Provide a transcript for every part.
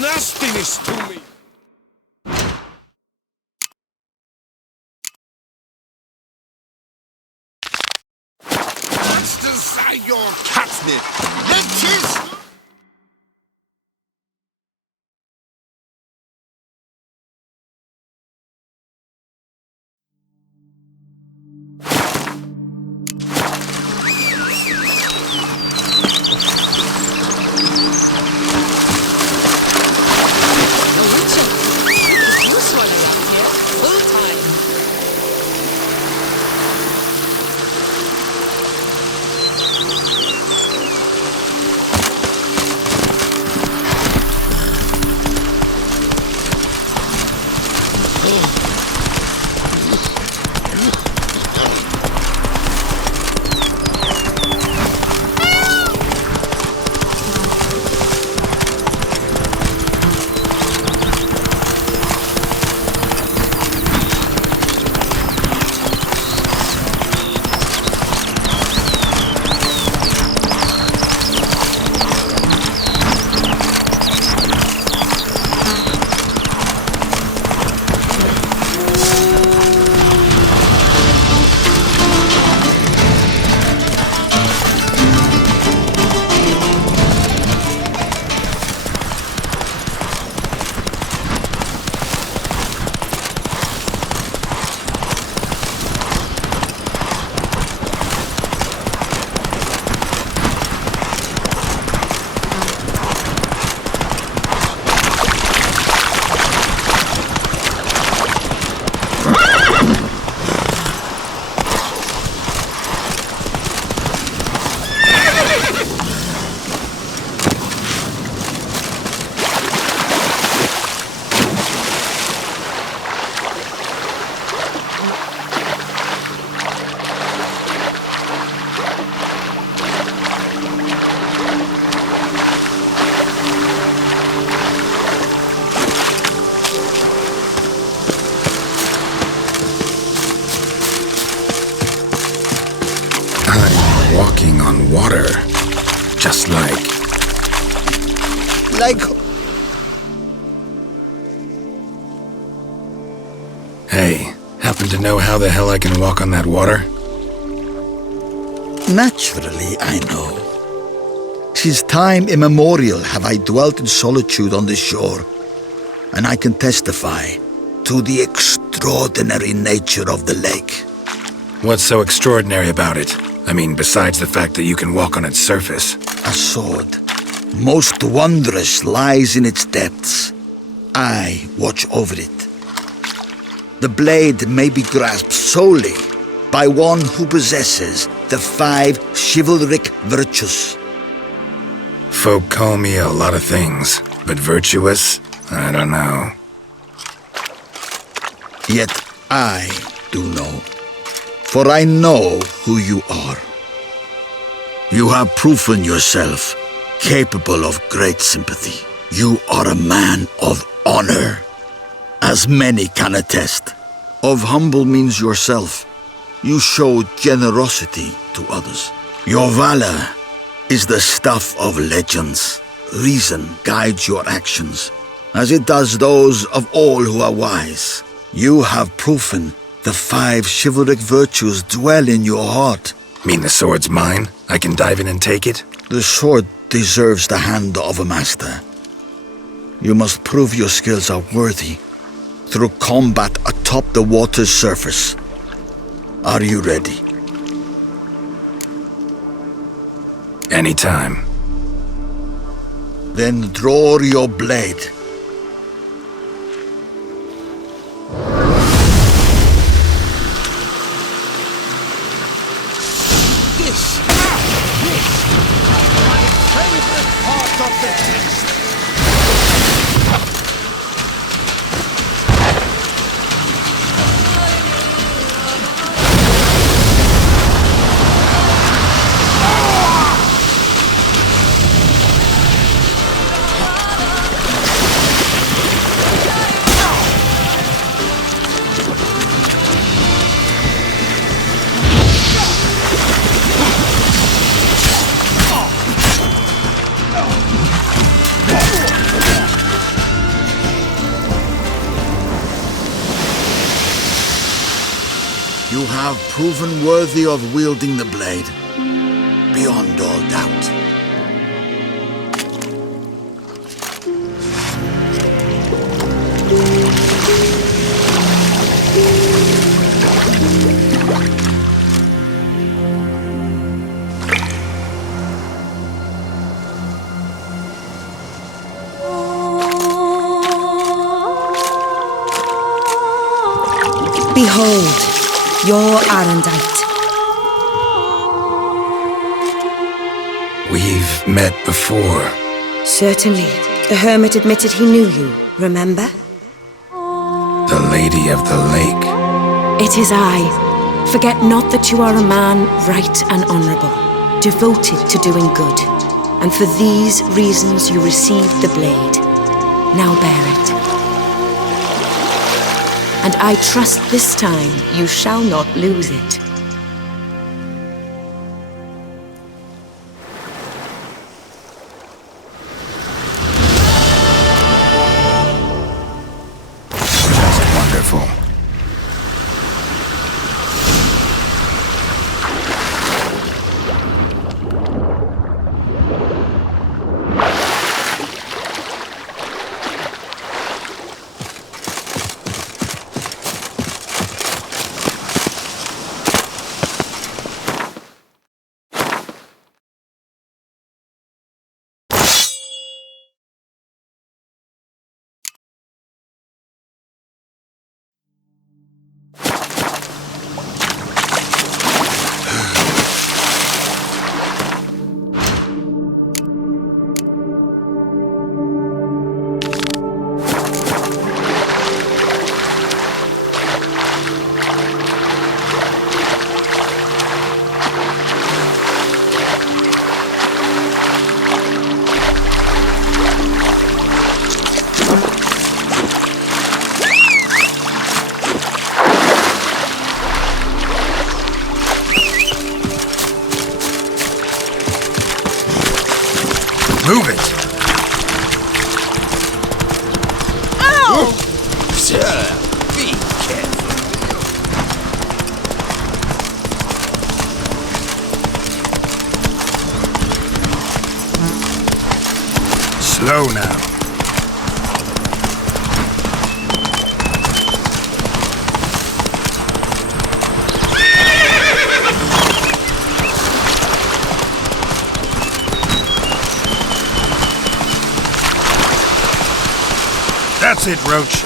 nastiness to me! Monsters are your catnip! Let's walking on water. Just like... Hey, happen to know how the hell I can walk on that water? Naturally, I know. Since time immemorial have I dwelt in solitude on this shore, and I can testify to the extraordinary nature of the lake. What's so extraordinary about it? I mean, besides the fact that you can walk on its surface. A sword, most wondrous, lies in its depths. I watch over it. The blade may be grasped solely by one who possesses the 5 chivalric virtues. Folk call me a lot of things, but virtuous? I don't know. Yet I do know, for I know who you are. You have proven yourself capable of great sympathy. You are a man of honor, as many can attest. Of humble means yourself. You show generosity to others. Your valor is the stuff of legends. Reason guides your actions, as it does those of all who are wise. You have proven the 5 chivalric virtues dwell in your heart. Mean the sword's mine? I can dive in and take it? The sword deserves the hand of a master. You must prove your skills are worthy through combat atop the water's surface. Are you ready? Anytime. Then draw your blade. This my favorite part of the test. You have proven worthy of wielding the blade, beyond all doubt. Behold, your Arendite. We've met before. Certainly. The hermit admitted he knew you, remember? The Lady of the Lake. It is I. Forget not that you are a man right and honourable, devoted to doing good. And for these reasons you received the blade. Now bear it. And I trust this time you shall not lose it. Just wonderful. Move it! Ow! Sir, be careful. Slow now. That's it, Roach.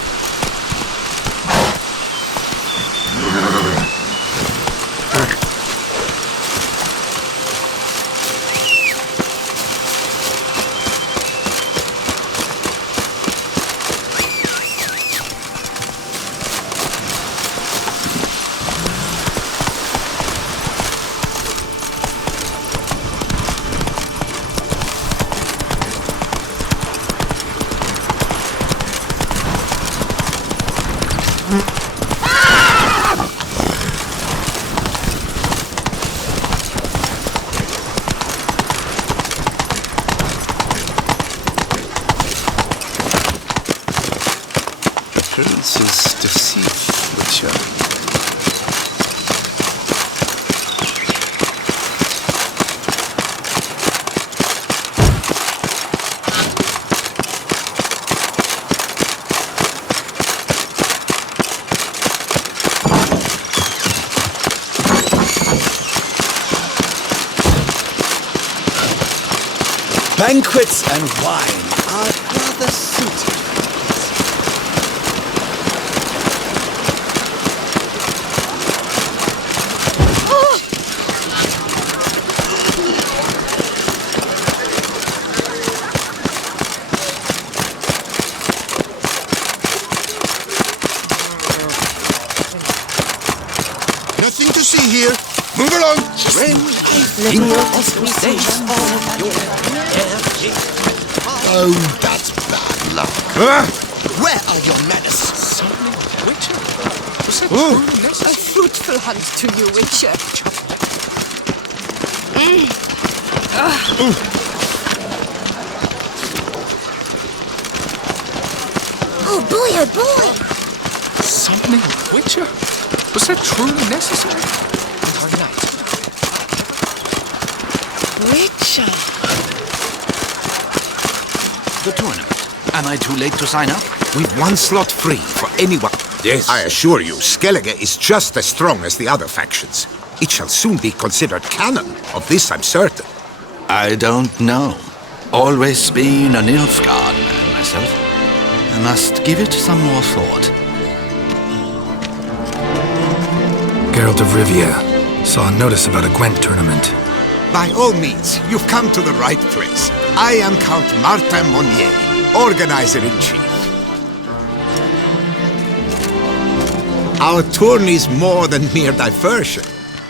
Appearances deceive, Witcher. Banquets and wine are rather suited. Nothing to see here. Move along. Oh, that's bad luck. Where are your medicines? Witcher? Was that truly necessary? A fruitful hunt to you, Witcher. Oh boy, oh boy! Something, Witcher? Was that truly necessary? Our knight. Witcher. The tournament. Am I too late to sign up? We've one slot free for anyone. Yes. I assure you, Skellige is just as strong as the other factions. It shall soon be considered canon. Of this I'm certain. I don't know. Always been a Nilfgaard man myself. I must give it some more thought. Geralt of Rivia. Saw a notice about a Gwent tournament. By all means, you've come to the right place. I am Count Martin Monnier, Organizer-in-Chief. Our tourney's more than mere diversion.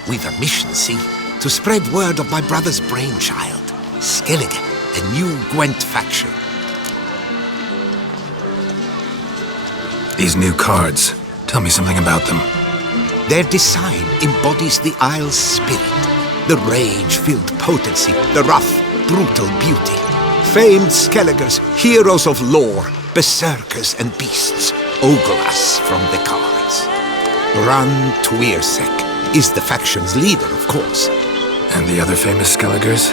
We've a mission, see? To spread word of my brother's brainchild, Skellige, a new Gwent faction. These new cards. Tell me something about them. Their design embodies the Isle's spirit. The rage-filled potency, the rough, brutal beauty. Famed Skelligers, heroes of lore, berserkers and beasts, ogle us from the cards. Ran Tuirsek is the faction's leader, of course. And the other famous Skelligers?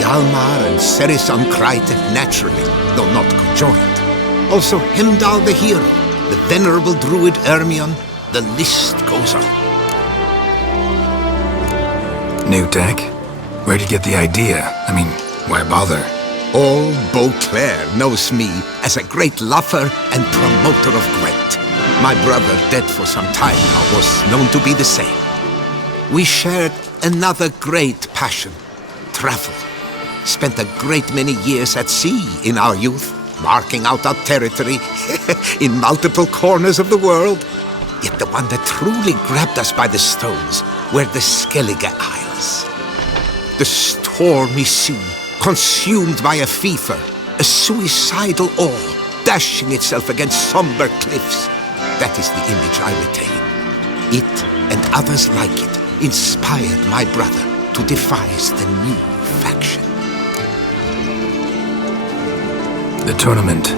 Hjalmar and Ceres Ankraite, naturally, though not conjoined. Also Hemdal the hero, the venerable druid Ermion, the list goes on. New deck? Where'd you get the idea? I mean, why bother? All Beauclair knows me as a great lover and promoter of Gwent. My brother, dead for some time now, was known to be the same. We shared another great passion, travel. Spent a great many years at sea in our youth, marking out our territory in multiple corners of the world. Yet the one that truly grabbed us by the stones were the Skellige Isles. The stormy sea, consumed by a fever, a suicidal awe, dashing itself against somber cliffs. That is the image I retain. It and others like it inspired my brother to devise the new faction. The tournament.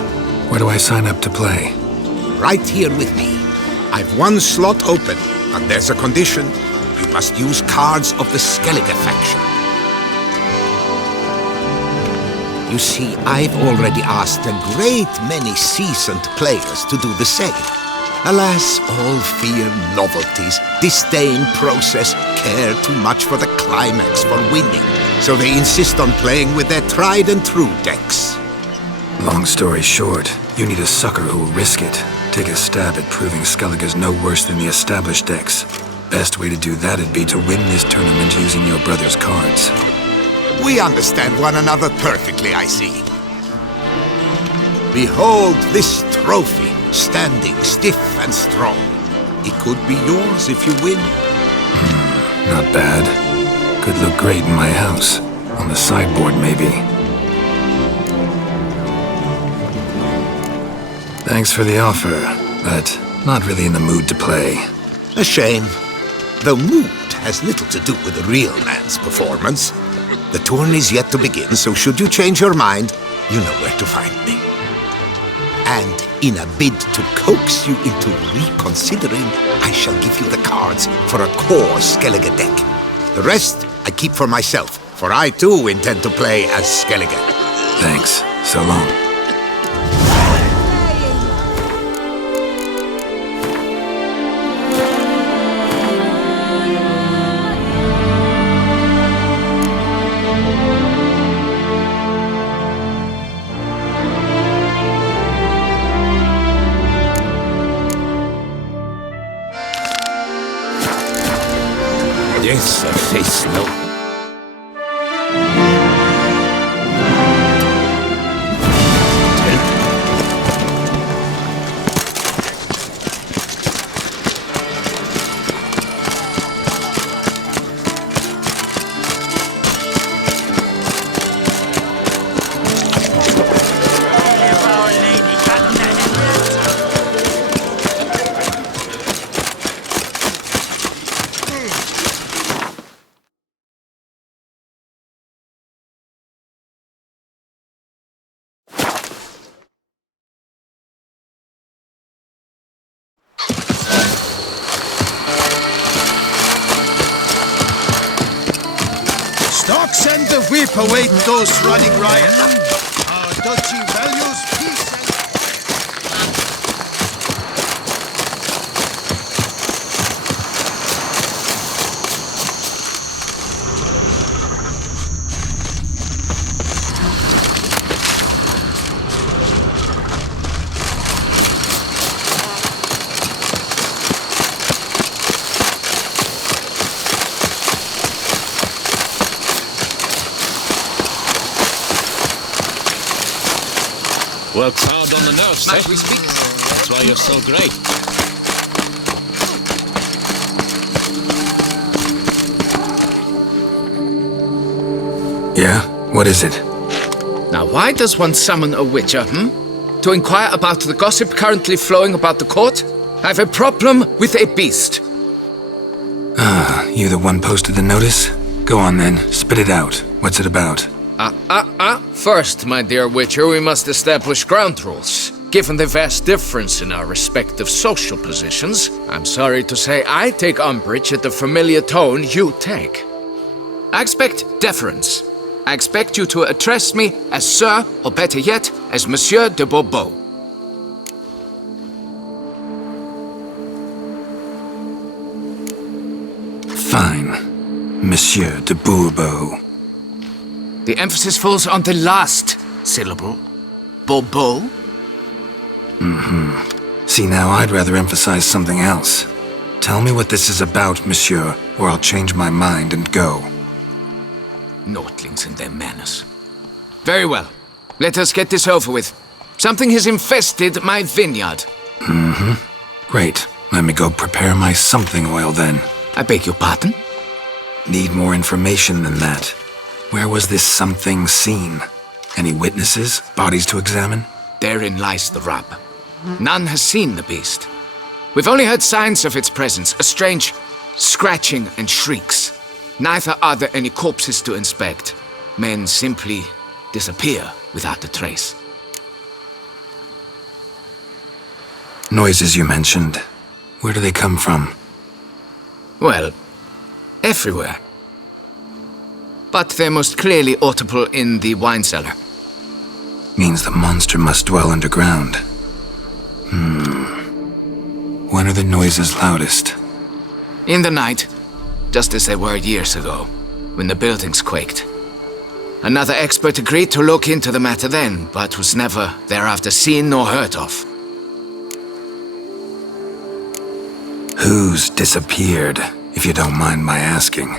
Where do I sign up to play? Right here with me. I've one slot open, but there's a condition. You must use cards of the Skellige faction. You see, I've already asked a great many seasoned players to do the same. Alas, all fear novelties, disdain process, care too much for the climax, for winning. So they insist on playing with their tried and true decks. Long story short, you need a sucker who will risk it. Take a stab at proving Skellige's no worse than the established decks. Best way to do that'd be to win this tournament using your brother's cards. We understand one another perfectly, I see. Behold this trophy, standing stiff and strong. It could be yours if you win. Not bad. Could look great in my house. On the sideboard, maybe. Thanks for the offer, but not really in the mood to play. A shame. Though mood has little to do with the real man's performance. The tourney's yet to begin, so should you change your mind, you know where to find me. And in a bid to coax you into reconsidering, I shall give you the cards for a core Skellige deck. The rest I keep for myself, for I too intend to play as Skellige. Thanks. So long. Yes, a face no. the whip await those running riot. Our duchy values peace and... Works hard on the nerves, Might eh? we speak? That's why you're so great. Yeah? What is it? Now, why does one summon a witcher, To inquire about the gossip currently flowing about the court? I have a problem with a beast. You the one posted the notice? Go on then, spit it out. What's it about? First, my dear witcher, we must establish ground rules. Given the vast difference in our respective social positions, I'm sorry to say I take umbrage at the familiar tone you take. I expect deference. I expect you to address me as Sir, or better yet, as Monsieur de Bourbeau. Fine. Monsieur de Bourbeau. The emphasis falls on the last syllable. Bourbeau? See, now I'd rather emphasize something else. Tell me what this is about, monsieur, or I'll change my mind and go. Notlings and their manners. Very well. Let us get this over with. Something has infested my vineyard. Great. Let me go prepare my something oil then. I beg your pardon? Need more information than that. Where was this something seen? Any witnesses? Bodies to examine? Therein lies the rub. None has seen the beast. We've only heard signs of its presence, a strange scratching and shrieks. Neither are there any corpses to inspect. Men simply disappear without a trace. Noises you mentioned. Where do they come from? Well, everywhere. But they're most clearly audible in the wine cellar. Means the monster must dwell underground. When are the noises loudest? In the night, just as they were years ago, when the buildings quaked. Another expert agreed to look into the matter then, but was never thereafter seen nor heard of. Who's disappeared, if you don't mind my asking?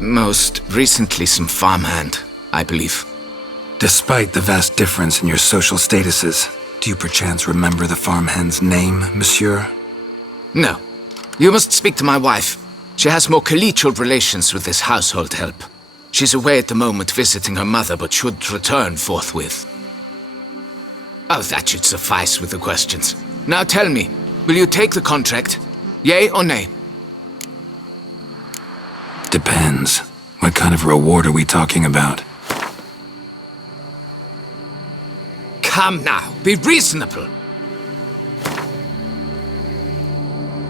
Most recently some farmhand, I believe. Despite the vast difference in your social statuses, do you perchance remember the farmhand's name, monsieur? No. You must speak to my wife. She has more collegial relations with this household help. She's away at the moment visiting her mother, but should return forthwith. Oh, that should suffice with the questions. Now tell me, will you take the contract? Yea or nay? Depends. What kind of reward are we talking about? Come now, be reasonable.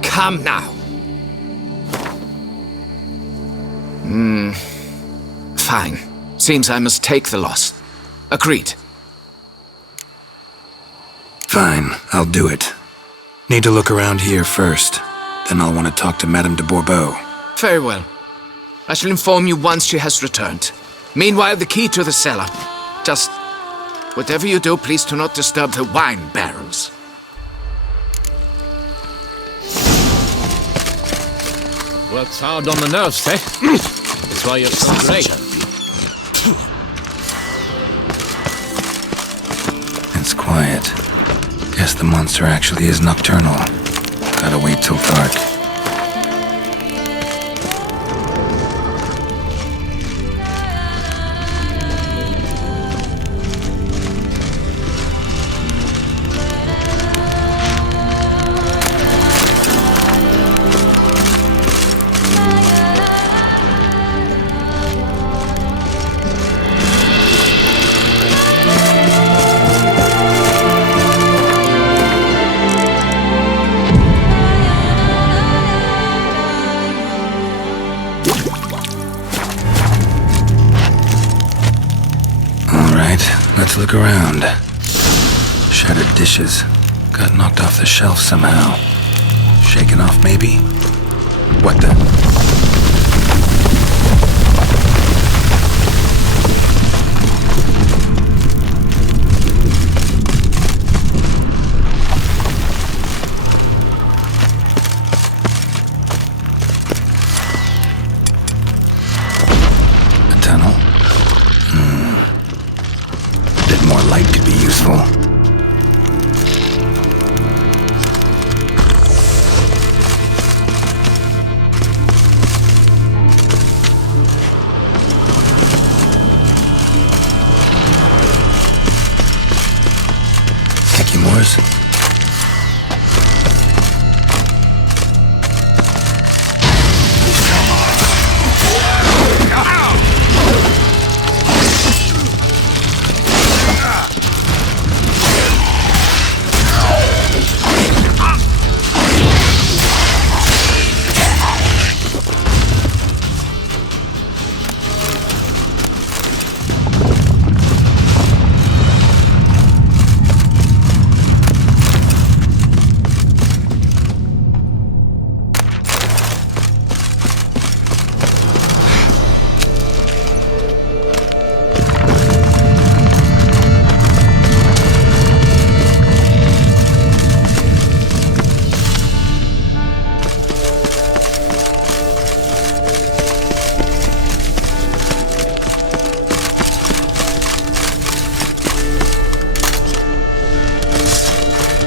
Come now. Fine. Seems I must take the loss. Agreed. Fine, I'll do it. Need to look around here first. Then I'll want to talk to Madame de Bourbeau. Very well. I shall inform you once she has returned. Meanwhile, the key to the cellar. Just... whatever you do, please do not disturb the wine barrels. Works hard on the nerves, eh? That's why you're so great. It's quiet. Guess the monster actually is nocturnal. Gotta wait till dark. look around. Shattered dishes. Got knocked off the shelf somehow. Shaken off, maybe? What the? A tunnel? A bit more light could be useful.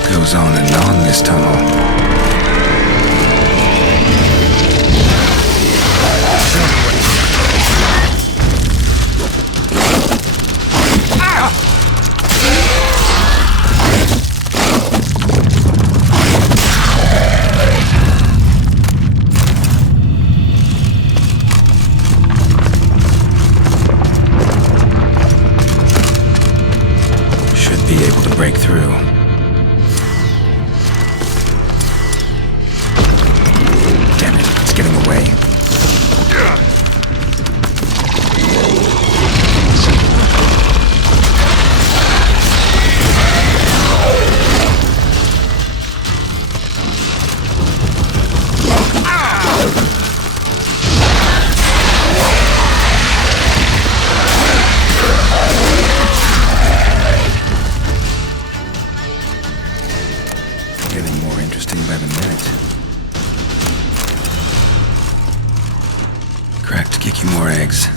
Goes on and on, this tunnel. Should be able to break through. Getting away. Getting more interesting by the minute. Cracked Kikimore eggs.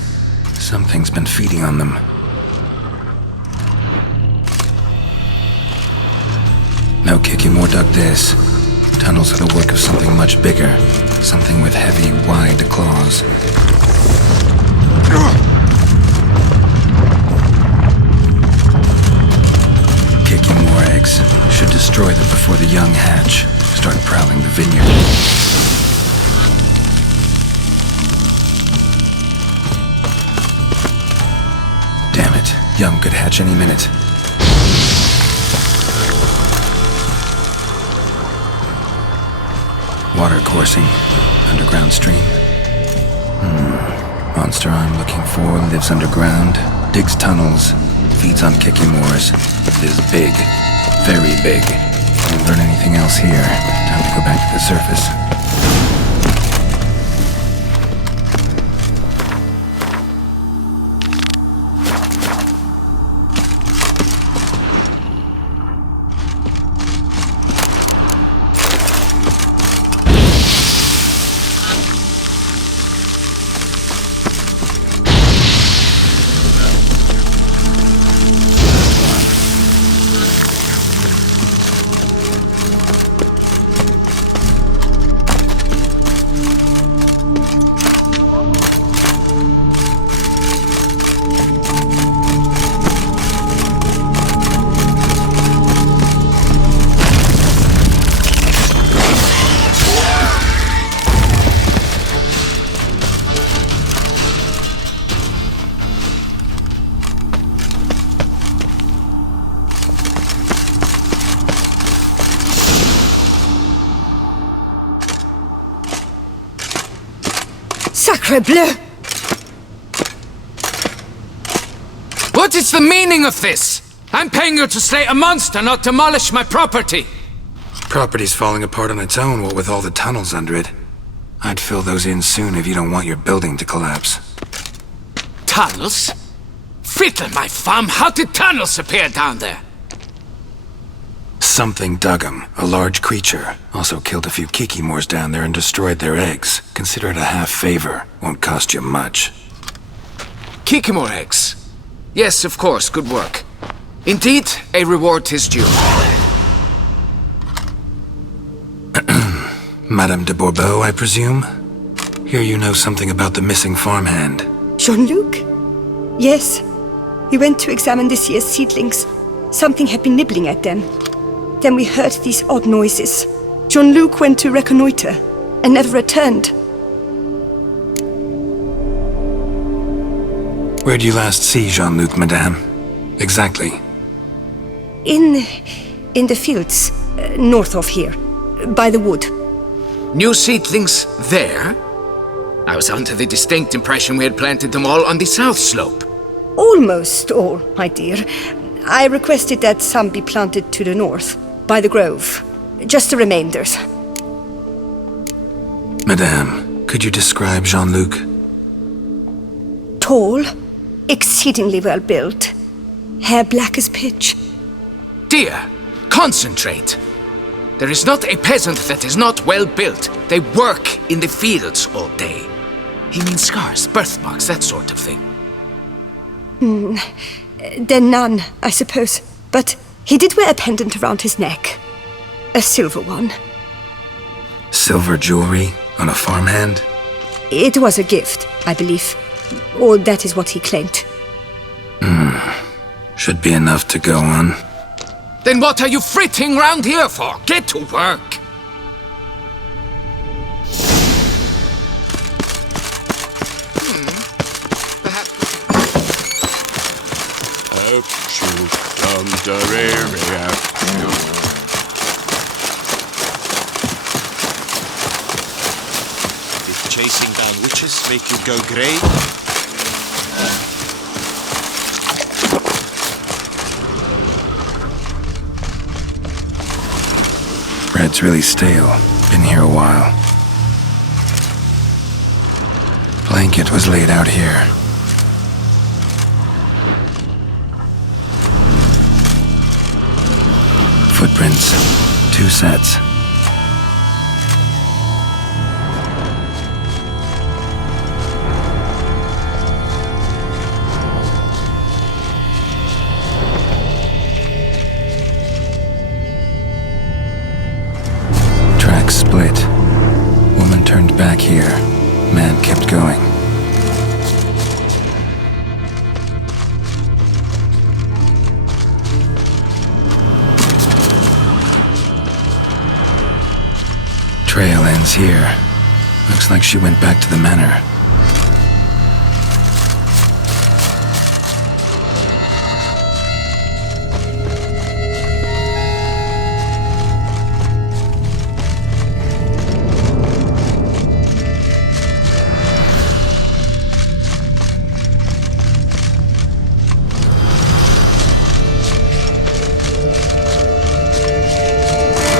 Something's been feeding on them. No Kikimore dug this. Tunnels are the work of something much bigger. Something with heavy, wide claws. Kikimore eggs. Should destroy them before the young hatch. Start prowling the vineyard. Damn it. Young could hatch any minute. Water coursing. Underground stream. Monster I'm looking for lives underground, digs tunnels, feeds on Kikimores. Is big. Very big. Won't learn anything else here. Time to go back to the surface. Sacre bleu! What is the meaning of this? I'm paying you to slay a monster, not demolish my property! Property's falling apart on its own, what with all the tunnels under it. I'd fill those in soon if you don't want your building to collapse. Tunnels? Fiddle my thumb, how did tunnels appear down there? Something dug 'em. A large creature. Also killed a few kikimores down there and destroyed their eggs. Consider it a half-favor. Won't cost you much. Kikimore eggs. Yes, of course, good work. Indeed, a reward is due. Madame de Bourbeau, I presume? Hear you know something about the missing farmhand. Jean-Luc? Yes. We went to examine this year's seedlings. Something had been nibbling at them. Then we heard these odd noises. Jean-Luc went to reconnoiter and never returned. Where'd you last see Jean-Luc, madame? Exactly. In the fields, north of here, by the wood. New seedlings there? I was under the distinct impression we had planted them all on the south slope. Almost all, my dear. I requested that some be planted to the north, by the grove. Just the remainders. Madame, could you describe Jean-Luc? Tall, exceedingly well built, hair black as pitch. Dear, concentrate. There is not a peasant that is not well built. They work in the fields all day. He means scars, birthmarks, that sort of thing. Then none, I suppose. But he did wear a pendant around his neck. A silver one. Silver jewelry on a farmhand? It was a gift, I believe. Or that is what he claimed. Should be enough to go on. Then what are you fritting round here for? Get to work! Did chasing down witches make you go grey? Bread's really stale. Been here a while. Blanket was laid out here. Footprints. 2 sets. Tracks split. Woman turned back here. Man kept going. Trail ends here. Looks like she went back to the manor.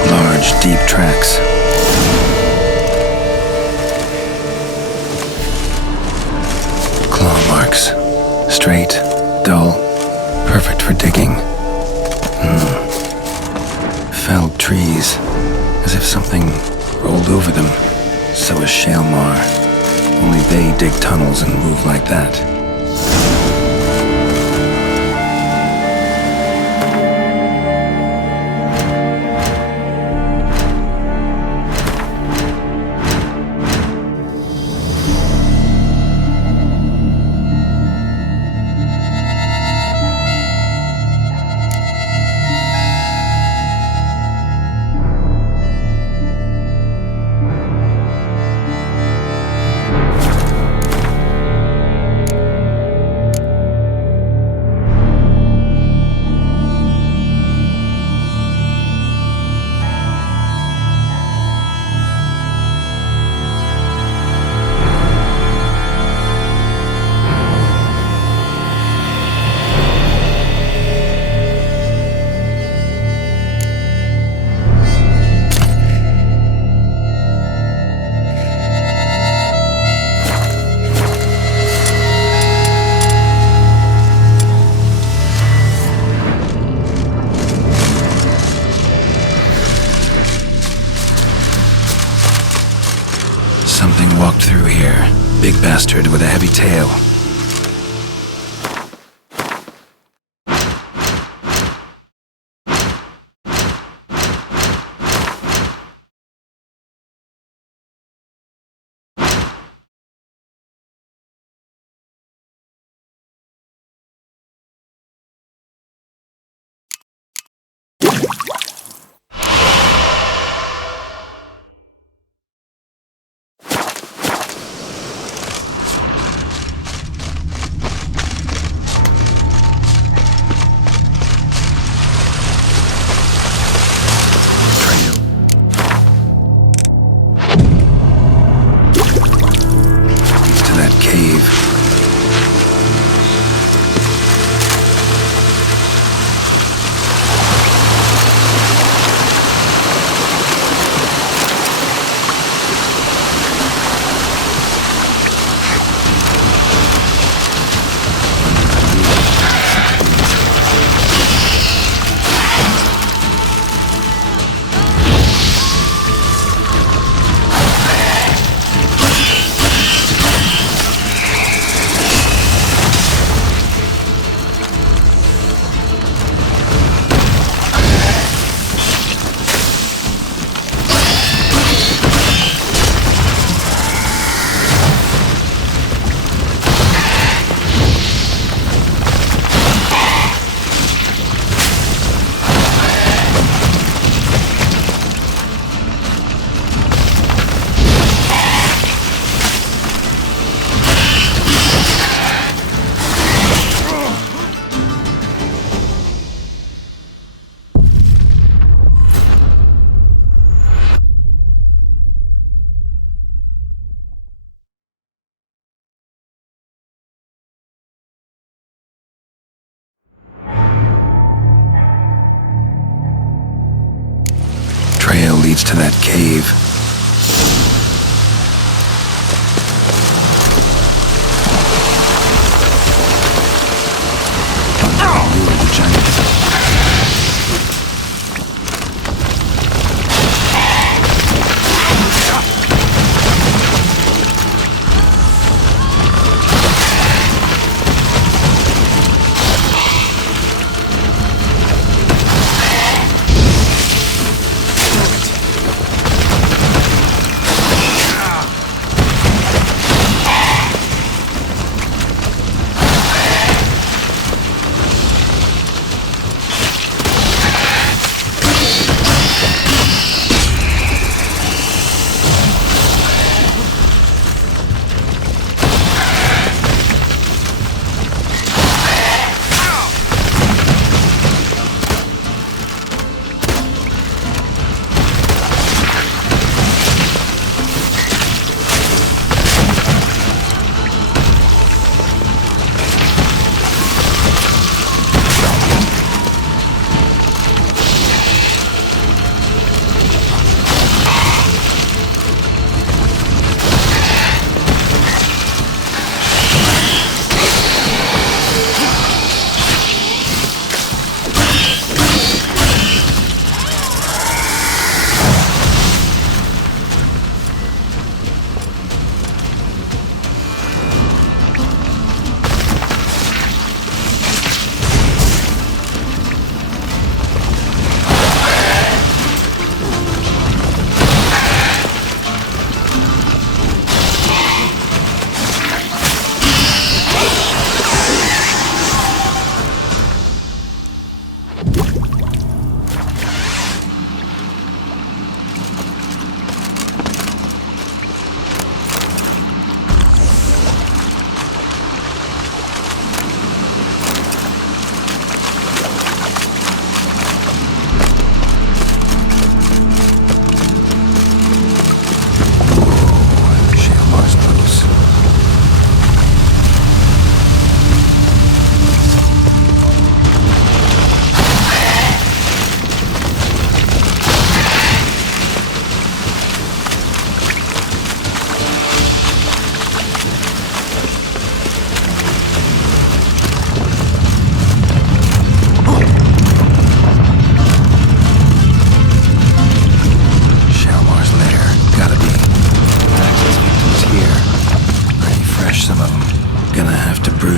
Large, deep tracks. Claw marks. Straight, dull, perfect for digging. Felled trees, as if something rolled over them. So is shale mar. Only they dig tunnels and move like that. man walked through here. Big bastard with a heavy tail. Trail leads to that cave. Lure the giants.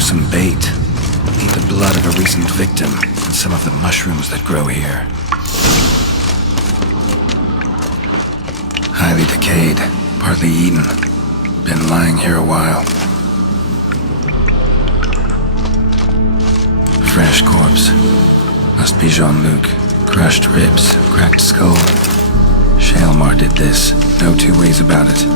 some bait. Need the blood of a recent victim and some of the mushrooms that grow here. Highly decayed, partly eaten. Been lying here a while. Fresh corpse. Must be Jean-Luc. Crushed ribs, cracked skull. Shaelmar did this. No two ways about it.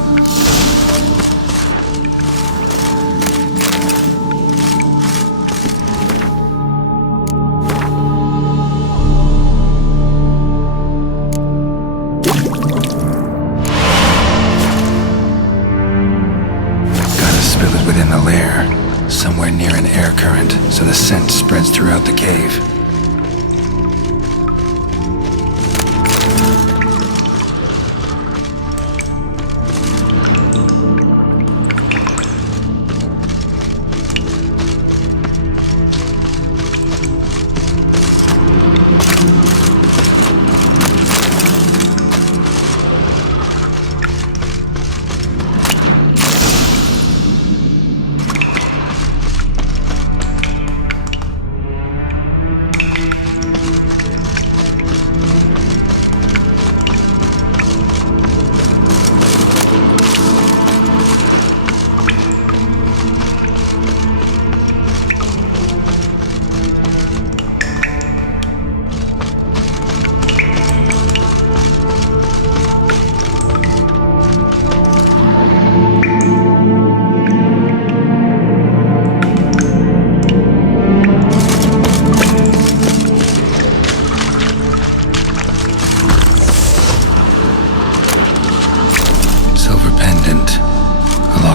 Within the lair, somewhere near an air current, so the scent spreads throughout the cave.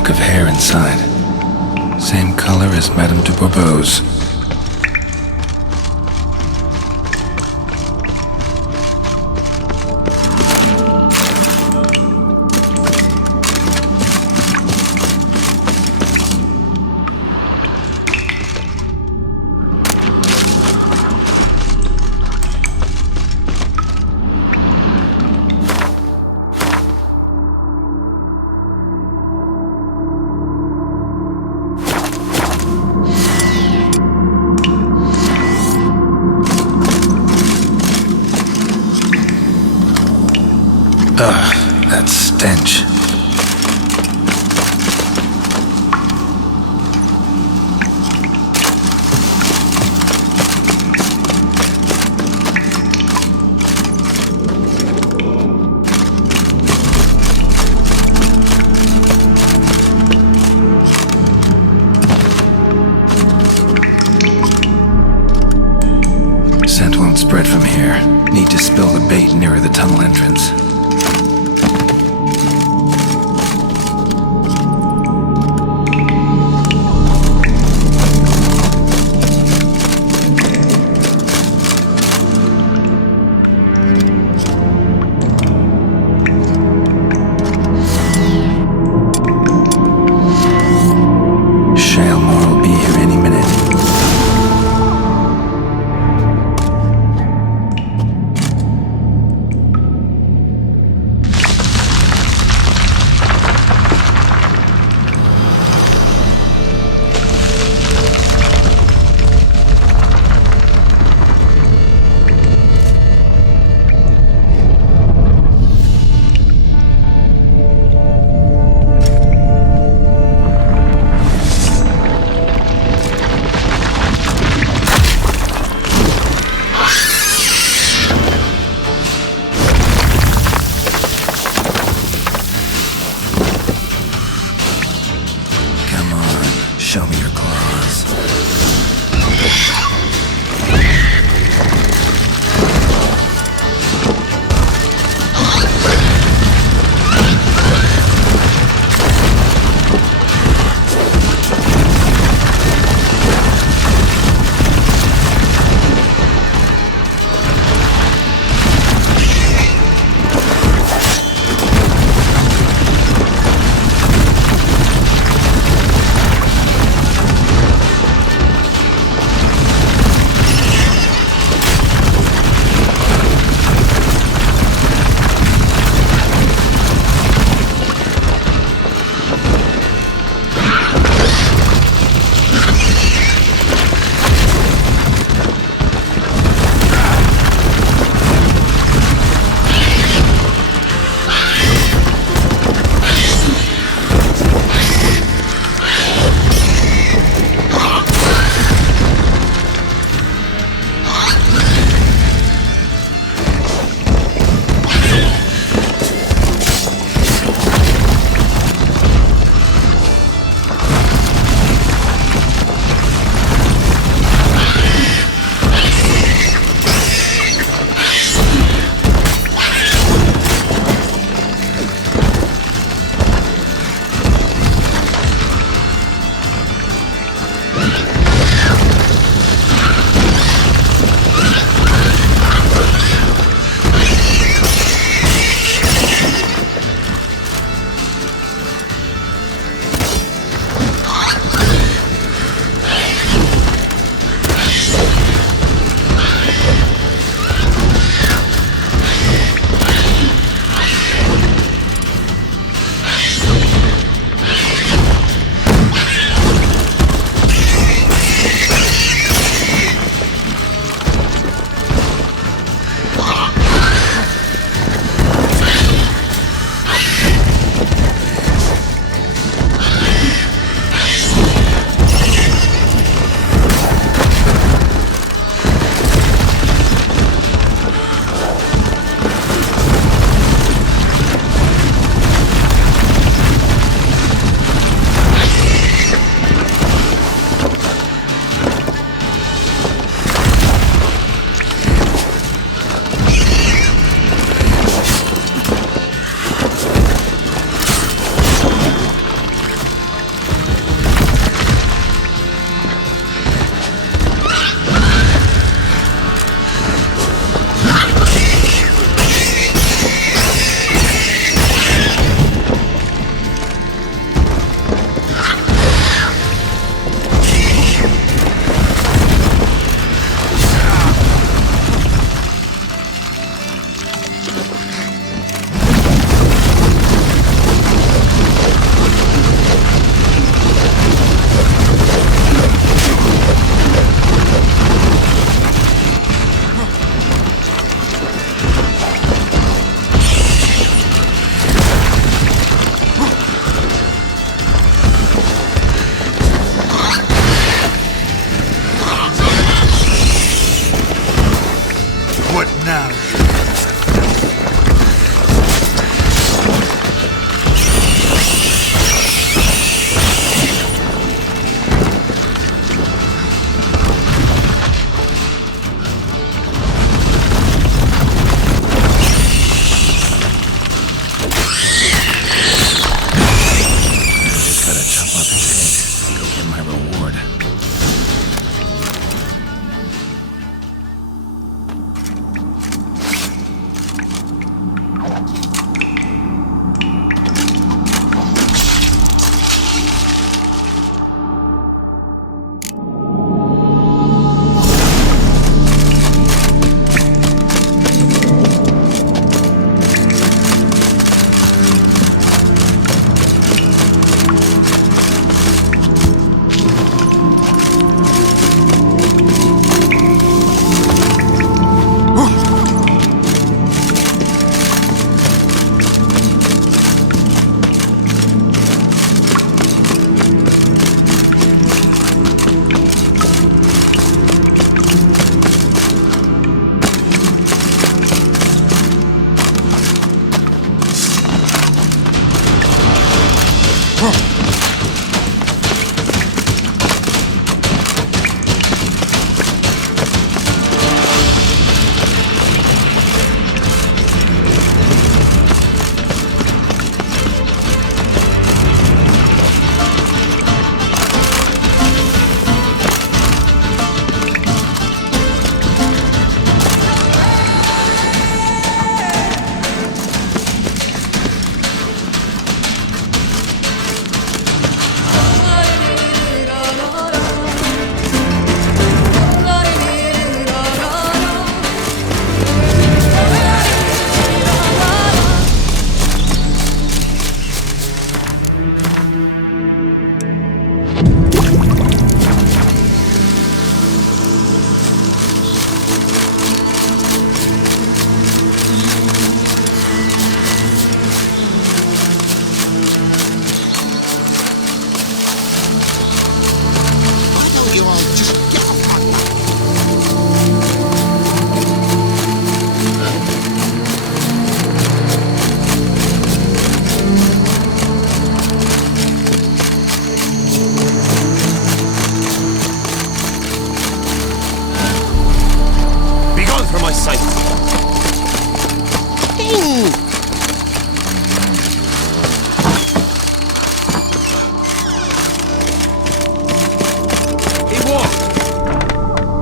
Of hair inside. Same color as Madame de Bourbeau's. Ugh, that stench. Scent won't spread from here. Need to spill the bait nearer the tunnel entrance. What now? Gotta chop off his head. Go get my reward.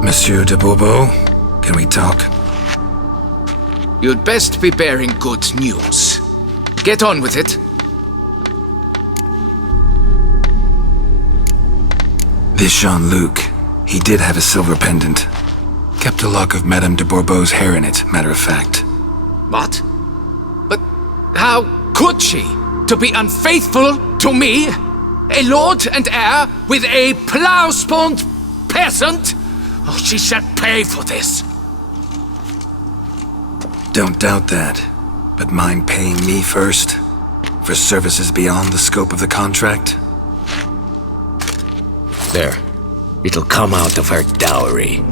Monsieur de Bourbeau, can we talk? You'd best be bearing good news. Get on with it. This Jean-Luc, he did have a silver pendant. Kept a lock of Madame de Bourbeau's hair in it, matter of fact. What? But how could she? To be unfaithful to me? A lord and heir with a plow-spawned peasant? Oh, she shall pay for this. Don't doubt that. But mind paying me first? For services beyond the scope of the contract? There. It'll come out of her dowry.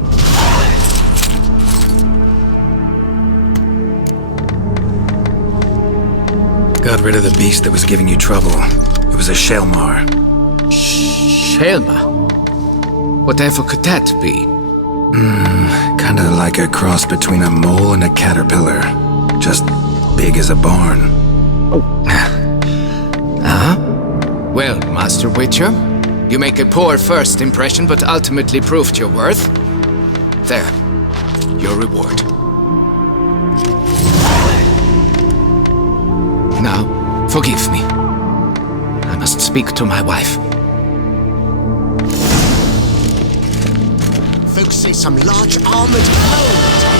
Got rid of the beast that was giving you trouble. It was a Shelmar. Shelma? Whatever could that be? Kinda like a cross between a mole and a caterpillar. Just big as a barn. Huh? Well, Master Witcher, you make a poor first impression, but ultimately proved your worth. There. Your reward. Now, forgive me. I must speak to my wife. Folks say some large armored foe